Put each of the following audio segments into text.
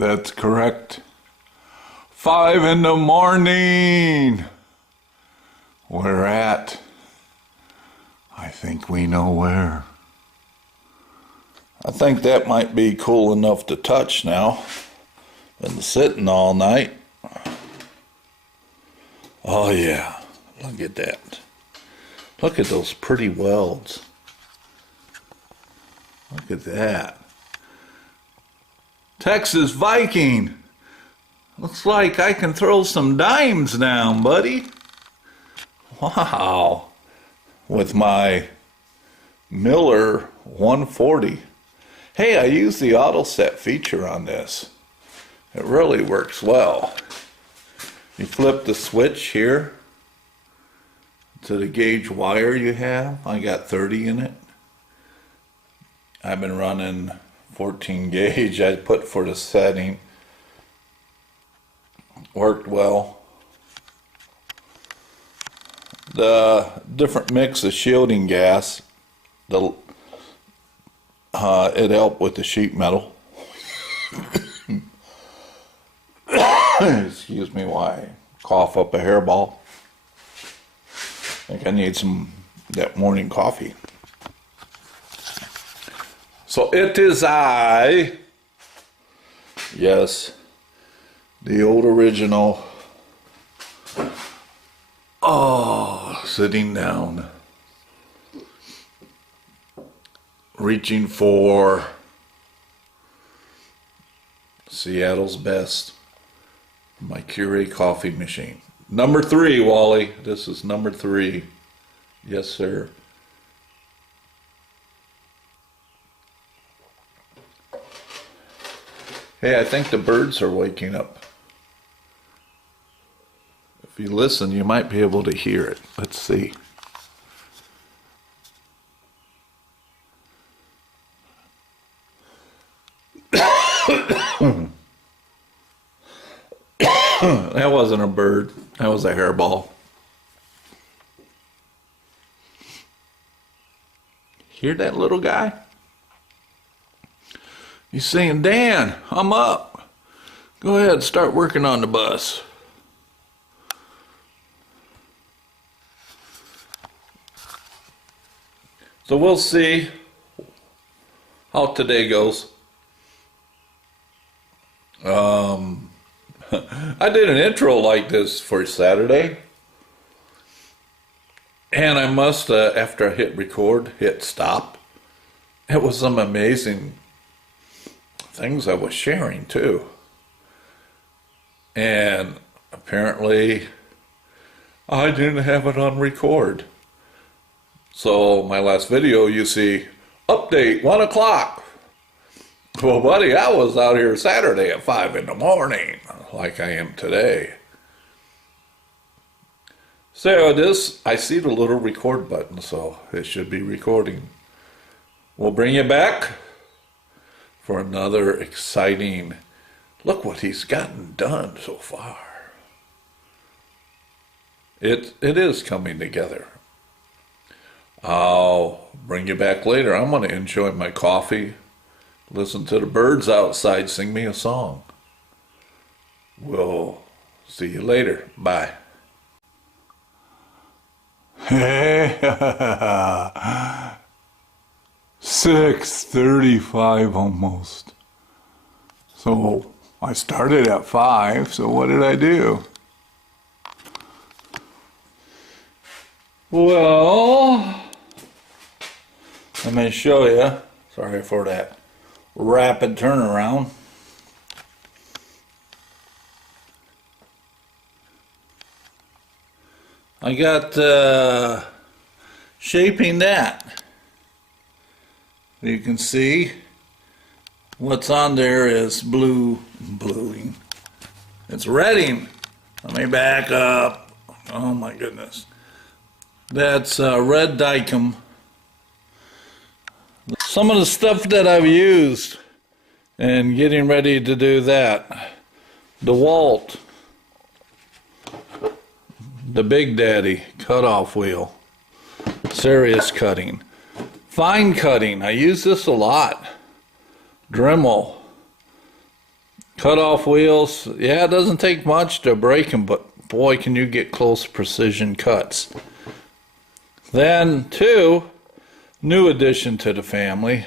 That's correct. 5 in the morning. We're at, I think we know where. I think that might be cool enough to touch now. Been sitting all night. Oh yeah, look at that. Look at those pretty welds. Look at that. Texas Viking. Looks like I can throw some dimes down, buddy. Wow. With my Miller 140. Hey, I use the auto set feature on this. It really works well. You flip the switch here to the gauge wire you have. I got 30 in it. I've been running 14 gauge. I put for the setting. Worked well. The different mix of shielding gas, it helped with the sheet metal. Excuse me while I cough up a hairball. I think I need that morning coffee. So it is I, yes, the old original, sitting down, reaching for Seattle's best, my Keurig coffee machine. Number 3, Wally. This is number 3. Yes, sir. Hey, I think the birds are waking up. If you listen, you might be able to hear it. Let's see. That wasn't a bird. That was a hairball. Hear that little guy? He's saying, Dan, I'm up. Go ahead, start working on the bus. So we'll see how today goes. I did an intro like this for Saturday. And I must, after I hit record, hit stop. It was some amazing things I was sharing too. And apparently I didn't have it on record. So my last video you see, update 1 o'clock. Well buddy, I was out here Saturday at 5 in the morning, like I am today. So this, I see the little record button, so it should be recording. We'll bring you back for another exciting, look what he's gotten done so far. It is coming together. I'll bring you back later. I'm going to enjoy my coffee, listen to the birds outside sing me a song. We'll see you later. Bye. 6:35 almost. So I started at 5, so what did I do? Well, let me show you. Sorry for that rapid turnaround. I got shaping that. You can see what's on there is bluing. It's redding. Let me back up. Oh my goodness. That's red dicum. Some of the stuff that I've used and getting ready to do that. DeWalt. The Big Daddy cutoff wheel. Serious cutting. Fine cutting. I use this a lot. Dremel. Cut off wheels. Yeah, it doesn't take much to break them, but boy, can you get close precision cuts. Then, two, new addition to the family,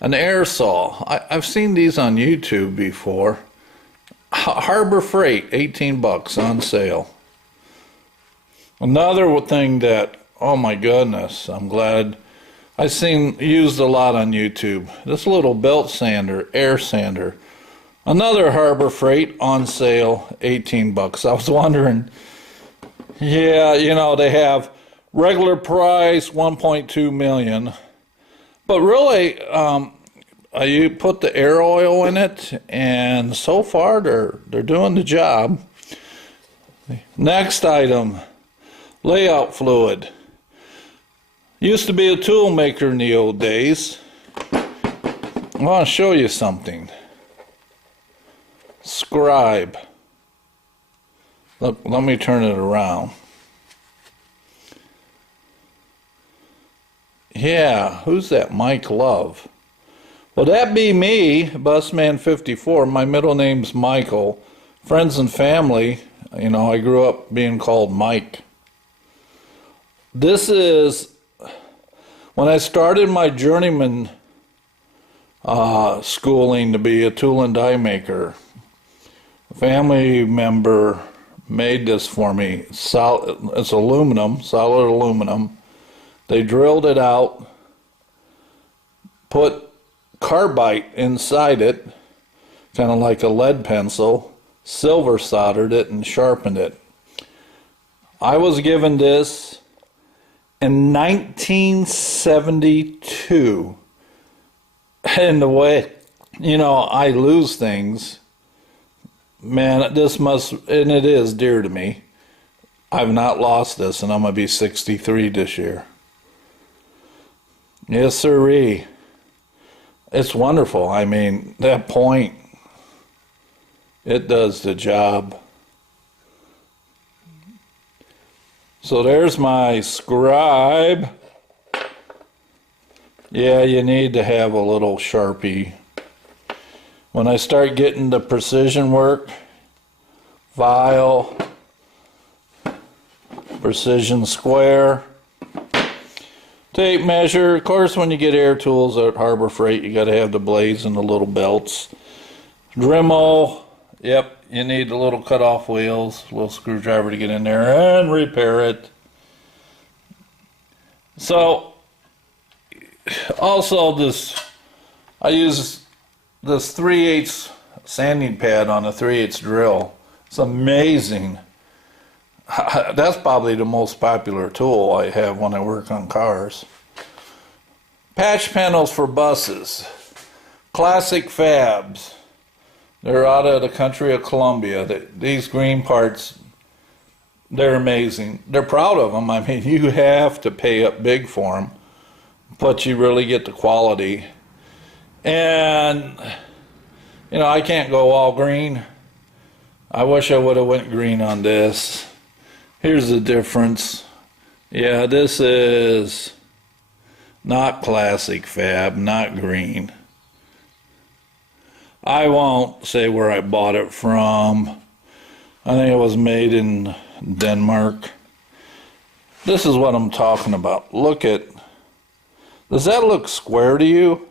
an air saw. I've seen these on YouTube before. Harbor Freight, 18 bucks on sale. Another thing that, oh my goodness, I'm glad I've seen used a lot on YouTube. This little belt sander, air sander. Another Harbor Freight on sale, 18 bucks. I was wondering, yeah, you know, they have regular price, 1.2 million. But really, you put the air oil in it, and so far they're doing the job. Next item, layout fluid. Used to be a tool maker in the old days. I want to show you something. Scribe. Look, let me turn it around. Yeah, who's that Mike Love? Well, that be me, Busman 54. My middle name's Michael. Friends and family, you know, I grew up being called Mike. This is when I started my journeyman schooling to be a tool and die maker. A family member made this for me. It's aluminum, solid aluminum. They drilled it out, put carbide inside it, kind of like a lead pencil, silver soldered it and sharpened it. I was given this in 1972. And the way, you know, I lose things, man, this must, and it is dear to me. I've not lost this, and I'm going to be 63 this year. Yes, sirree. It's wonderful. I mean, that point, it does the job. So there's my scribe. Yeah, you need to have a little Sharpie. When I start getting the precision work, file, precision square, tape measure. Of course, when you get air tools at Harbor Freight, you got to have the blades and the little belts. Dremel. Yep, you need the little cut-off wheels, little screwdriver to get in there and repair it. So, also this, I use this 3/8 sanding pad on a 3/8 drill. It's amazing. That's probably the most popular tool I have when I work on cars. Patch panels for buses. Classic Fabs. They're out of the country of Colombia. These green parts, they're amazing. They're proud of them. I mean, you have to pay up big for them, but you really get the quality. And, you know, I can't go all green. I wish I would have went green on this. Here's the difference. Yeah, this is not classic Fab, not green. I won't say where I bought it from. I think it was made in Denmark. This is what I'm talking about. Look at, does that look square to you?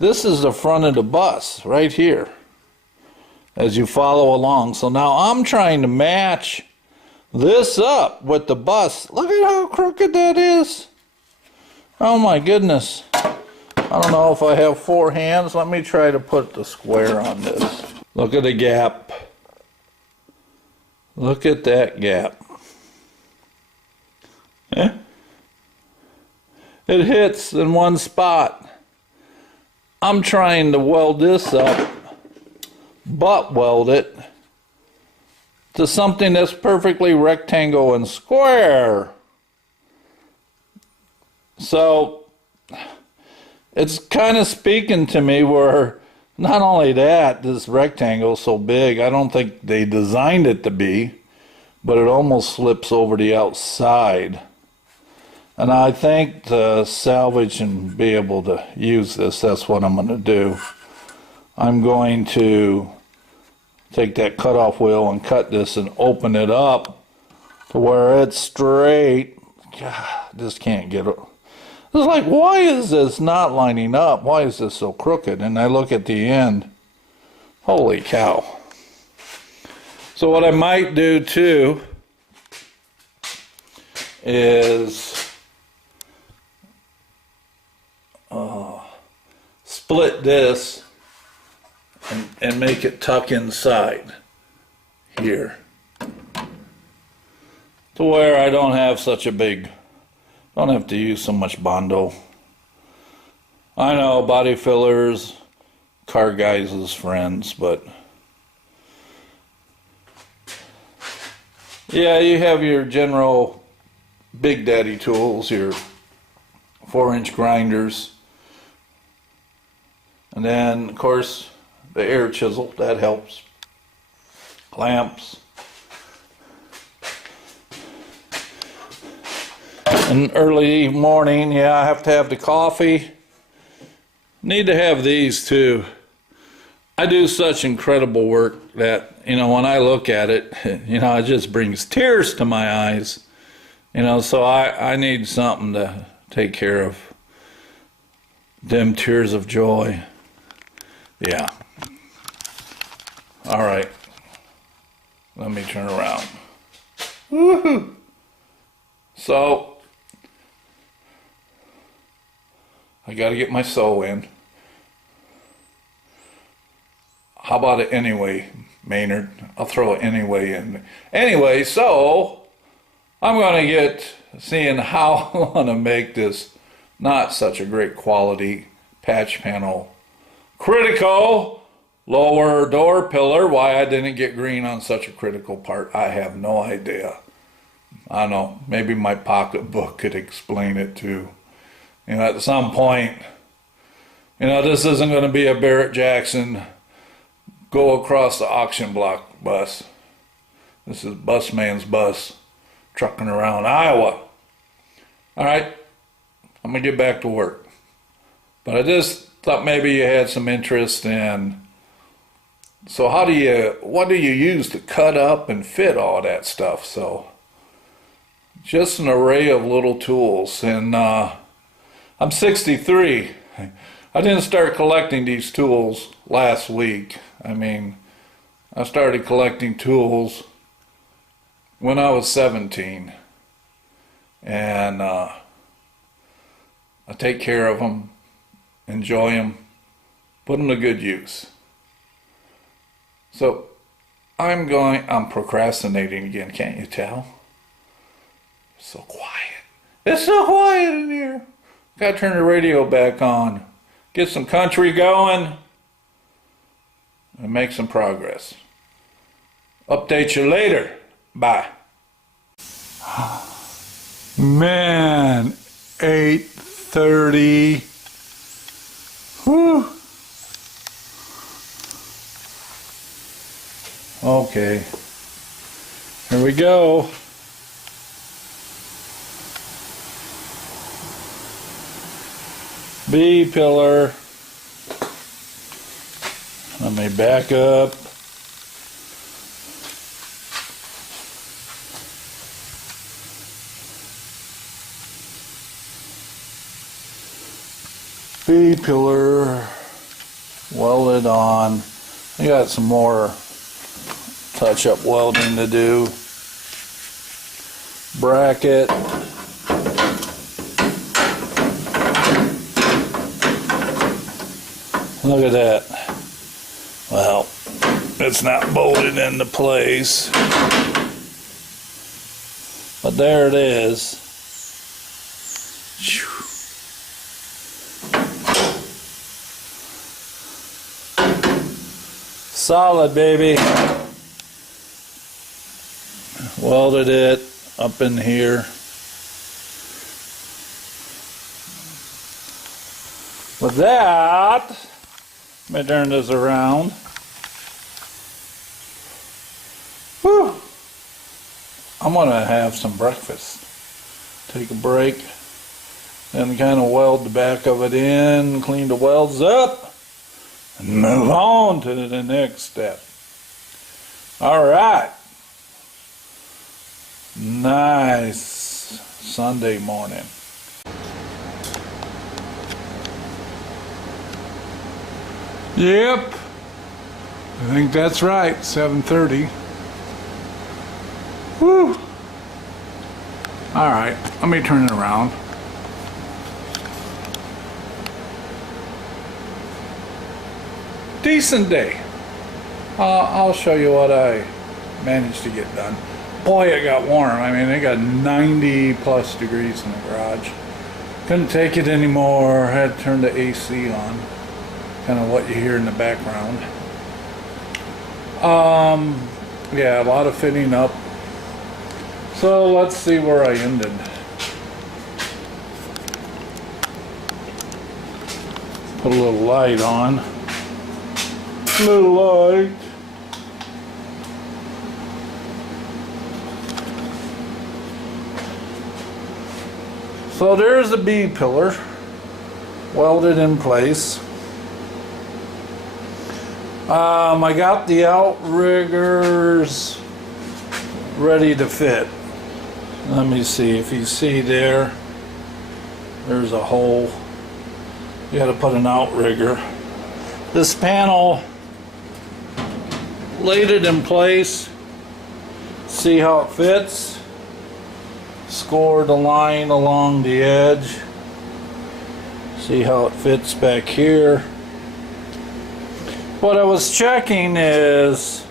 This is the front of the bus right here as you follow along. So now I'm trying to match this up with the bus. Look at how crooked that is. Oh my goodness. I don't know if I have 4 hands. Let me try to put the square on this. Look at the gap. Look at that gap. It hits in one spot. I'm trying to weld this up, butt weld it to something that's perfectly rectangle and square. So it's kind of speaking to me where not only that, this rectangle is so big, I don't think they designed it to be, but it almost slips over the outside. And I think to salvage and be able to use this, that's what I'm going to do. I'm going to take that cutoff wheel and cut this and open it up to where it's straight. God, just can't get it. It's like, why is this not lining up? Why is this so crooked? And I look at the end. Holy cow. So what I might do too is split this and make it tuck inside here to where I don't have such a big, don't have to use so much Bondo. I know body fillers, car guys' friends, but yeah, you have your general Big Daddy tools, your 4-inch grinders, and then of course the air chisel, that helps. Clamps. And early morning, yeah, I have to have the coffee. Need to have these too. I do such incredible work that, you know, when I look at it, you know, it just brings tears to my eyes. You know, so I need something to take care of them tears of joy. Yeah. All right. Let me turn around. Woohoo! So, I got to get my sew in. How about it anyway, Maynard? I'll throw it anyway in. Anyway, so I'm going to get seeing how I want to make this not such a great quality patch panel. Critical lower door pillar. Why I didn't get green on such a critical part, I have no idea. I don't know. Maybe my pocketbook could explain it too. You know, at some point, you know, this isn't going to be a Barrett Jackson go across the auction block bus. This is Busman's bus trucking around Iowa. All right, I'm going to get back to work. But I just thought maybe you had some interest in, so what do you use to cut up and fit all that stuff? So just an array of little tools. And I'm 63. I didn't start collecting these tools last week. I mean, I started collecting tools when I was 17. And I take care of them, enjoy them, put them to good use. So I'm procrastinating again, can't you tell? So quiet. It's so quiet in here. Gotta turn the radio back on. Get some country going. And make some progress. Update you later. Bye. Man, 8:30. Whew. Okay. Here we go. B pillar. Let me back up. B pillar welded on. I got some more touch-up welding to do. Bracket. Look at that. Well, it's not bolted into place, but there it is. Solid, baby. Welded it up in here. With that, let me turn this around. Whew. I'm gonna have some breakfast. Take a break, then kind of weld the back of it in, clean the welds up, and move on to the next step. All right. Nice Sunday morning. Yep. I think that's right, 7:30. Woo. All right, let me turn it around. Decent day. I'll show you what I managed to get done. Boy, it got warm. I mean, it got 90 plus degrees in the garage. Couldn't take it anymore. Had to turn the AC on. Kind of what you hear in the background. Yeah, a lot of fitting up. So let's see where I ended. Put a little light on. Little light. So there's the B pillar, welded in place. I got the outriggers ready to fit. Let me see, if you see there's a hole. You got to put an outrigger. This panel, laid it in place. See how it fits. Scored a line along the edge. See how it fits back here. What I was checking is,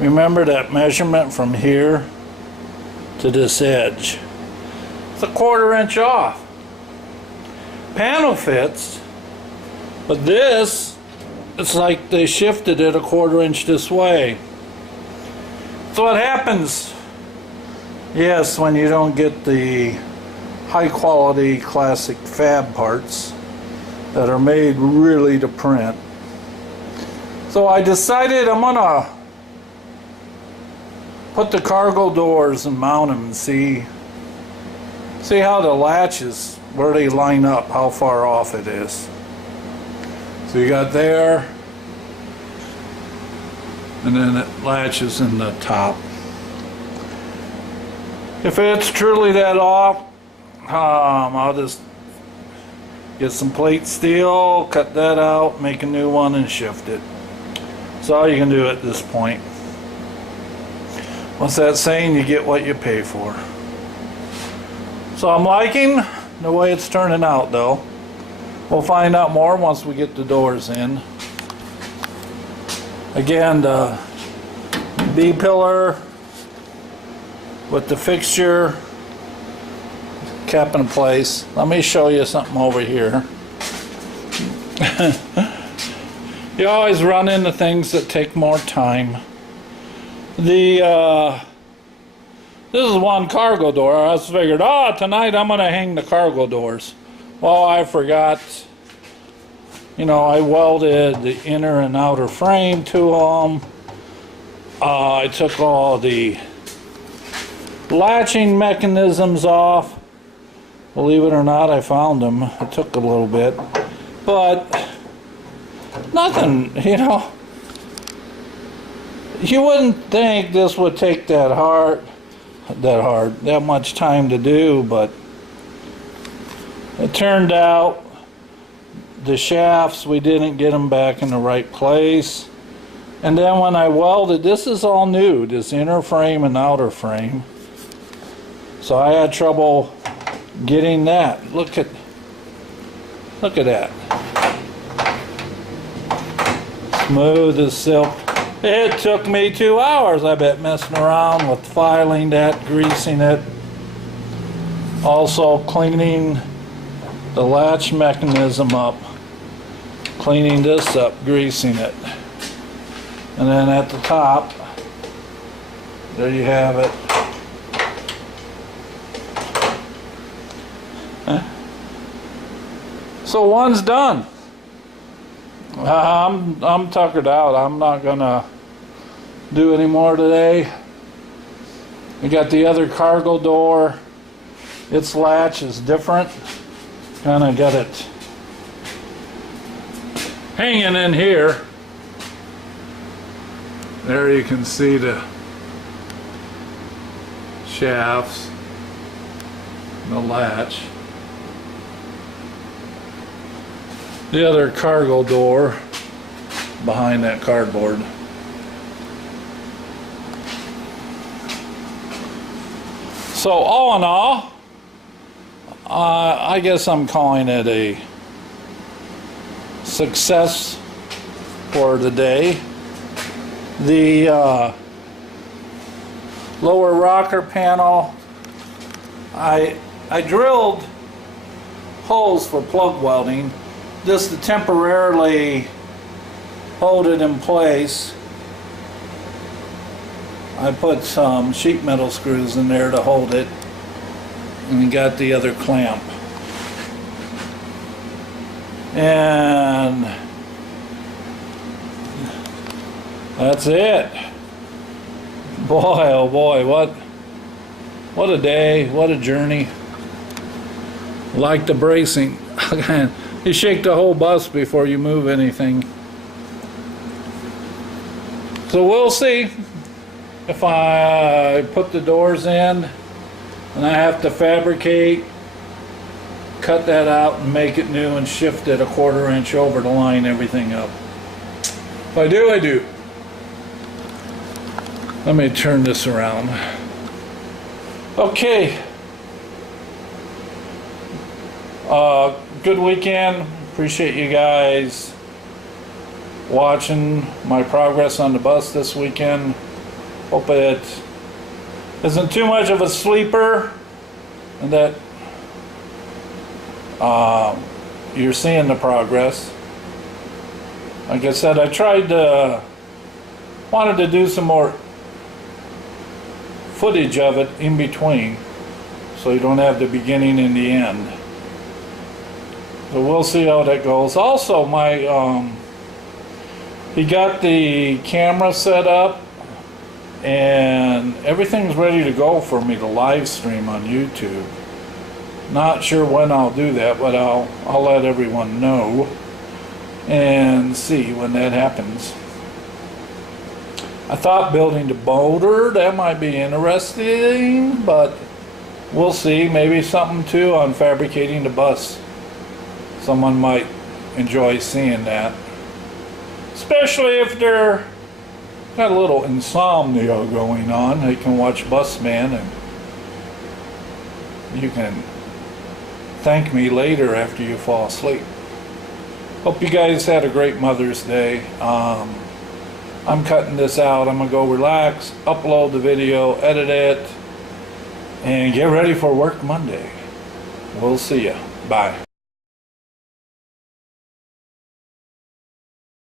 remember that measurement from here to this edge. It's a 1/4 inch off. Panel fits, but this, it's like they shifted it a 1/4 inch this way. So what happens, yes, when you don't get the high quality classic fab parts that are made really to print. So I decided I'm gonna put the cargo doors and mount them and see how the latches, where they line up, how far off it is. So you got there, and then it latches in the top. If it's truly that off, I'll just get some plate steel, cut that out, make a new one, and shift it. That's all you can do at this point. What's that saying? You get what you pay for. So I'm liking the way it's turning out, though. We'll find out more once we get the doors in. Again, the B pillar with the fixture kept in place. Let me show you something over here. You always run into things that take more time. This is one cargo door. I was figured, tonight I'm gonna hang the cargo doors. Well, I forgot. You know, I welded the inner and outer frame to them. I took all the latching mechanisms off. Believe it or not, I found them. It took a little bit, but nothing, you know. You wouldn't think this would take that much time to do, but it turned out the shafts, we didn't get them back in the right place. And then when I welded, this is all new, this inner frame and outer frame. So I had trouble getting that. Look at that. Smooth as silk. It took me 2 hours, I bet, messing around with filing that, greasing it. Also cleaning the latch mechanism up. Cleaning this up, greasing it. And then at the top, there you have it. So one's done. I'm tuckered out. I'm not gonna do any more today. We got the other cargo door. Its latch is different. Kind of got it hanging in here. There you can see the shafts, the latch. The other cargo door behind that cardboard. So all in all, I guess I'm calling it a success for the day. The lower rocker panel, I drilled holes for plug welding just to temporarily hold it in place. I put some sheet metal screws in there to hold it, and got the other clamp. And that's it. Boy, oh boy, what a day, what a journey. Like the bracing. You shake the whole bus before you move anything. So we'll see if I put the doors in and I have to fabricate, cut that out and make it new and shift it a 1/4 inch over to line everything up. If I do, I do. Let me turn this around. Okay. Good weekend. Appreciate you guys watching my progress on the bus this weekend. Hope it isn't too much of a sleeper and that you're seeing the progress. Like I said, I wanted to do some more footage of it in between so you don't have the beginning and the end. So we'll see how that goes. Also, he got the camera set up and everything's ready to go for me to live stream on YouTube. Not sure when I'll do that, but I'll let everyone know and see when that happens. I thought building the motor, that might be interesting, but we'll see. Maybe something too on fabricating the bus. Someone might enjoy seeing that, especially if they're got a little insomnia going on. They can watch Busman and you can thank me later after you fall asleep. Hope you guys had a great Mother's Day. I'm cutting this out. I'm gonna go relax, upload the video, edit it, and get ready for work Monday. We'll see ya. Bye.